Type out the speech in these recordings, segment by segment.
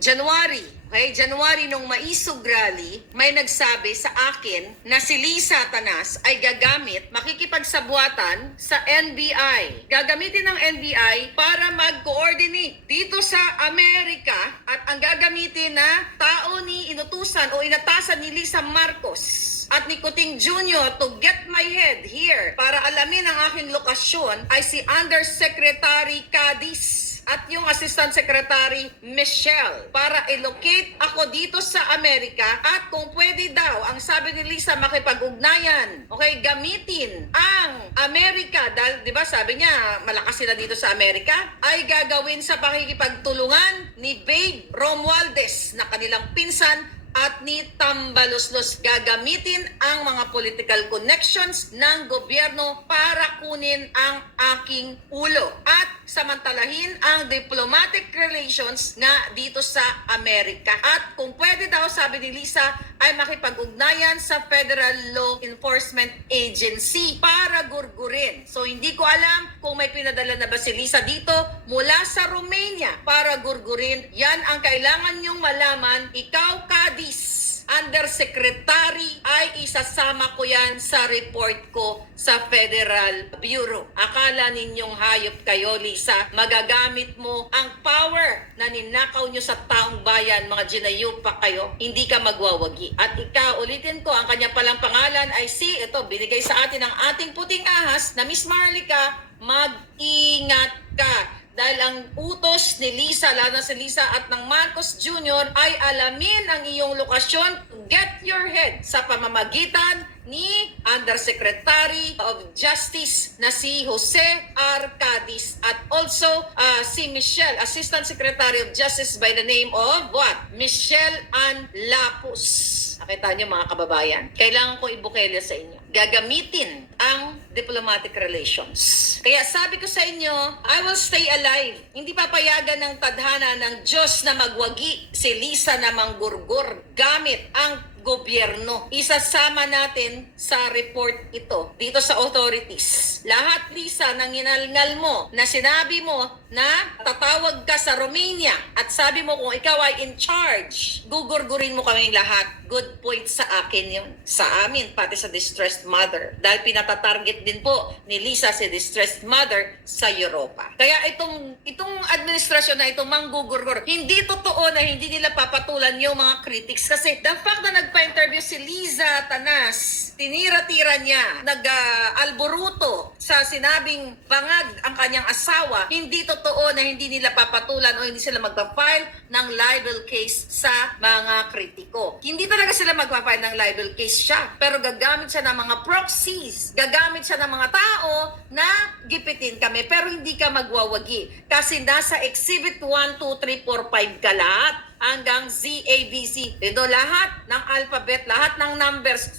January. Okay, January nung Maisog Rally, may nagsabi sa akin na si Lisa Tanas ay gagamit, makikipagsabuatan sa NBI. Gagamitin ng NBI para mag-coordinate dito sa Amerika at ang gagamitin na tao ni inutusan o inatasan ni Lisa Marcos at ni Kuting Jr. to get my head here para alamin ang aking lokasyon ay si Undersecretary Cadiz at yung Assistant Secretary Michelle para i-locate ako dito sa Amerika at kung pwede daw, ang sabi ni Lisa, makipag-ugnayan. Okay, gamitin ang Amerika dahil, di ba, sabi niya, malakas sila dito sa Amerika, ay gagawin sa pakikipagtulungan ni Babe Romualdez na kanilang pinsan at ni Tambaloslos. Gagamitin ang mga political connections ng gobyerno para kunin ang aking ulo at samantalahin ang diplomatic relations nga dito sa Amerika. At kung pwede daw, sabi ni Lisa, ay makipag-ugnayan sa Federal Law Enforcement Agency para gurgurin. So hindi ko alam kung may pinadala na ba si Lisa dito mula sa Romania para gurgurin. Yan ang kailangan nyong malaman. Ikaw, Cadiz, Undersecretary, ay isasama ko yan sa report ko sa Federal Bureau. Akala ninyong hayop kayo, Lisa. Magagamit mo ang power na ninakaw nyo sa taong bayan. Mga ginayupa kayo. Hindi ka magwawagi. At ikaw, ulitin ko, ang kanya palang pangalan ay ito, binigay sa atin ng ating puting ahas na Miss Marlica, mag-ingat ka. Dahil ang utos ni Lisa, lalo na si Lisa at ng Marcos Jr. ay alamin ang iyong lokasyon, get your head sa pamamagitan ni Undersecretary of Justice na si Jose R. Cadiz at also si Michelle, Assistant Secretary of Justice by the name of what? Michelle Ann Lapus. Nakita niyo mga kababayan, kailangan ko ibukelya sa inyo. Gagamitin ang diplomatic relations. Kaya sabi ko sa inyo, I will stay alive. Hindi papayagan ng tadhana ng Diyos na magwagi si Lisa na manggurgur gamit ang gobyerno. Isasama natin sa report ito dito sa authorities. Lahat, Lisa, nang inalngal mo na sinabi mo na tatawag ka sa Romania at sabi mo kung ikaw ay in charge, gugurgurin mo kaming lahat. Good point sa akin yun. Sa amin, pati sa distressed mother. Dahil pinatatarget din po ni Lisa si distressed mother sa Europa. Kaya itong administrasyon na itong manggugurgur, hindi totoo na hindi nila papatulan yung mga critics kasi the fact na nagpa-interview si Liza Tanas, tinira-tira niya, nag-alboruto sa sinabing bangag ang kanyang asawa, hindi totoo na hindi nila papatulan o hindi sila magpa-file ng libel case sa mga kritiko. Hindi talaga sila magpa-file ng libel case siya, pero gagamit siya ng mga proxies, gagamit siya ng mga tao na gipitin kami, pero hindi ka magwawagi. Kasi nasa Exhibit 1, 2, 3, 4, 5 ka lahat hanggang ZABC. Dito lahat ng alphabet, lahat ng numbers,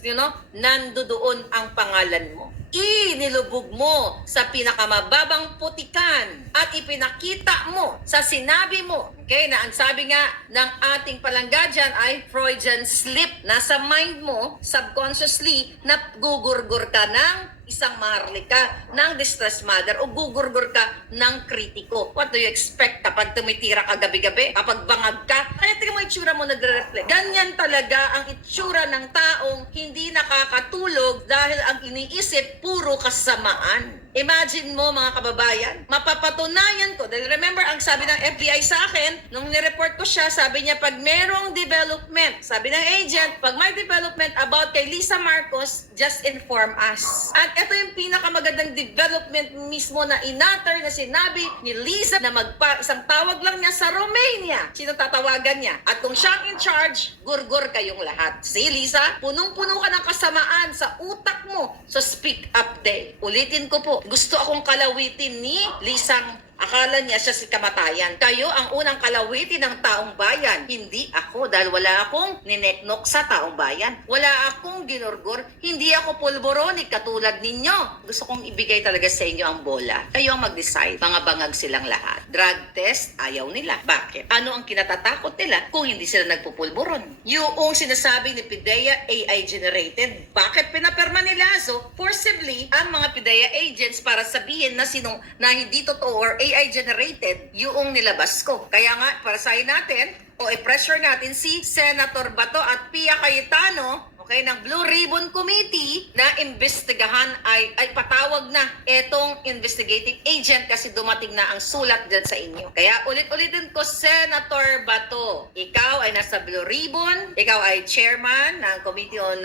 nandoon ang pangalan mo. Inilubog mo sa pinakamababang putikan at ipinakita mo sa sinabi mo, okay, na ang sabi nga ng ating palangga dyan ay Freudian slip. Nasa mind mo, subconsciously, na gugurgur ka ng isang maharlika, ng distressed mother, o gugurgur ka ng kritiko. What do you expect kapag tumitira ka gabi-gabi? Kapag bangag ka? Kaya tingnan mo itsura mo nagre-reflect. Ganyan talaga ang itsura ng taong hindi nakakatulog dahil ang iniisip puro kasamaan. Imagine mo mga kababayan, mapapatunayan ko. Dahil remember, ang sabi ng FBI sa akin, nung nireport ko siya, sabi niya, pag merong development, sabi ng agent, pag may development about kay Lisa Marcos, just inform us. At ito yung pinakamagandang development mismo na inatter na sinabi ni Lisa na isang tawag lang niya sa Romania. Sino tatawagan niya? At kung siya in charge, gurgur kayong lahat. See, Lisa, punong-puno ka ng kasamaan sa utak mo. So speak up day. Ulitin ko po, gusto akong kalawitin ni Lisang akala niya siya si kamatayan. Kayo ang unang kalawitin ng taong bayan. Hindi ako dahil wala akong nineknok sa taong bayan. Wala akong ginurgur. Hindi ako pulboronic katulad ninyo. Gusto kong ibigay talaga sa inyo ang bola. Kayo ang mag-decide. Mga bangag silang lahat. Drug test, ayaw nila. Bakit? Ano ang kinatatakot nila kung hindi sila nagpupulboron? Yung sinasabi ni PIDEA AI generated, bakit pinaperma nila? So, forcibly, ang mga PIDEA agents para sabihin na hindi totoo or AI generated yung nilabas ko. Kaya nga, parasahin natin o i-pressure natin si Senator Bato at Pia Cayetano, okay, ng Blue Ribbon Committee na imbestigahan ay patawag na itong investigating agent kasi dumating na ang sulat dyan sa inyo. Kaya ulit-ulitin ko, Senator Bato, ikaw ay nasa Blue Ribbon, ikaw ay chairman ng Committee on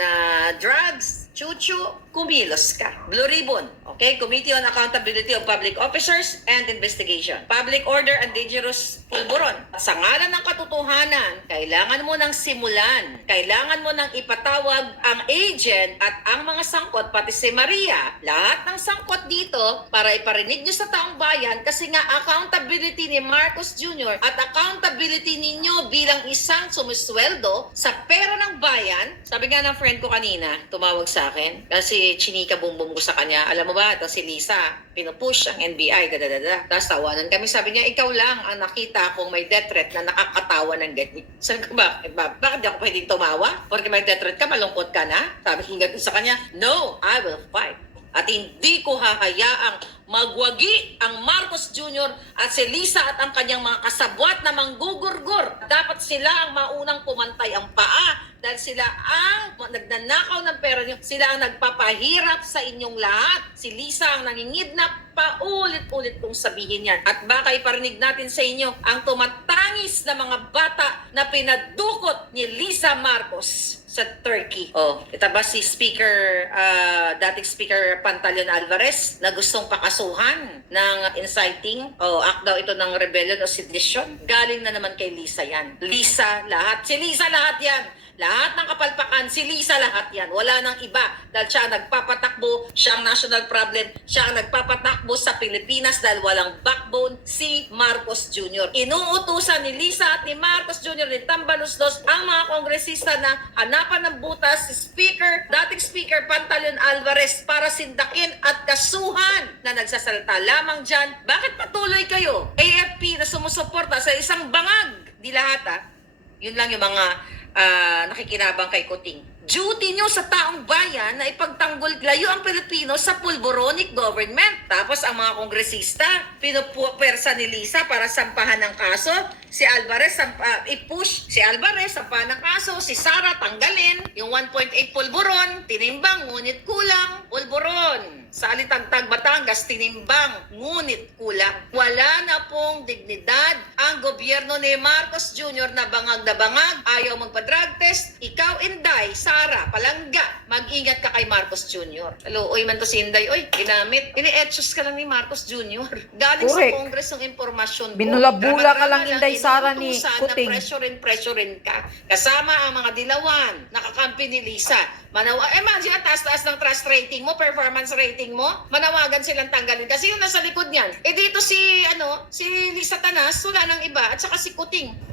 Drugs, Chuchu, kumilos ka. Blue Ribbon, okay? Committee on Accountability of Public Officers and Investigation. Public Order and Dangerous Pulburon. Sa ngalan ng katotohanan, kailangan mo nang simulan. Kailangan mo nang ipatawag ang agent at ang mga sangkot, pati si Maria. Lahat ng sangkot dito para iparinig nyo sa taong bayan kasi nga accountability ni Marcos Jr. at accountability ninyo bilang isang sumisweldo sa pera ng bayan. Sabi nga ng friend ko kanina, tumawag sa akin kasi chinika bumbong ko sa kanya. Alam mo ba, ito si Lisa, pinupush ang NBI, dadadada. Tapos tawanan kami. Sabi niya, ikaw lang ang nakita kong may death threat na nakakatawa ng ganyan. Sabi ko, bakit di ako pwedeng tumawa? Porque may death threat ka, malungkot ka na? Sabi ko sa kanya, no, I will fight. At hindi ko hahayaang magwagi ang Marcos Jr. at si Lisa at ang kanyang mga kasabwat na manggugurgur. Dapat sila ang maunang pumantay ang paa dahil sila ang nagnanakaw ng pera niyo. Sila ang nagpapahirap sa inyong lahat. Si Lisa ang nangingidnap, paulit-ulit kong sabihin yan. At baka iparinig natin sa inyo ang tumatangis na mga bata na pinadukot ni Lisa Marcos sa Turkey. Oh, ito ba si Speaker, dating Speaker Pantaleon Alvarez na gustong pakasuhan ng inciting o act daw ito ng rebellion o sedition? Galing na naman kay Lisa yan. Lisa lahat. Si Lisa lahat yan. Lahat ng kapalpakan, si Lisa lahat yan. Wala nang iba. Dahil siya ang nagpapatakbo, siya ang national problem, siya ang nagpapatakbo sa Pilipinas dahil walang backbone si Marcos Jr. Inuutusan ni Lisa at ni Marcos Jr. ni Tambaluslos ang mga kongresista na hanapan ng butas si Speaker, dating Speaker Pantaleon Alvarez para sindakin at kasuhan na nagsasalita lamang dyan. Bakit patuloy kayo? AFP na sumusuporta sa isang bangag. Di lahat Yun lang yung mga nakikinabang kay Kuting. Duty nyo sa taong bayan na ipagtanggol layo ang Pilipino sa pulboronic government. Tapos ang mga kongresista, pinupersa ni Lisa para sampahan ng kaso. Si Alvarez, i-push. Si Alvarez, sampahan ng kaso. Si Sara, tanggalin. Yung 1.8 pulboron, tinimbang, ngunit kulang. Pulboron. Sa Alitagtag, Batangas, tinimbang, ngunit kulang. Wala na pong dignidad ang gobyerno ni Marcos Jr. na bangag, ayaw magpa-drug test. Ikaw, Inday, Sara, Palangga, mag-ingat ka kay Marcos Jr. Uy man to si Inday, ginamit. Ini-etchos ka lang ni Marcos Jr. Galing Correct. sa Congress ng impormasyon ko. Binula-bula ka lang, Inday Sara ni Kuting. Na pressurein ka. Kasama ang mga dilawan, nakakampi ni Lisa. Imagine, taas-taas ng trust rating mo, performance rating mo, manawagan silang tanggalin. Kasi yung nasa likod niyan, dito si Lisa Tanas, wala nang iba, at saka si Kuting.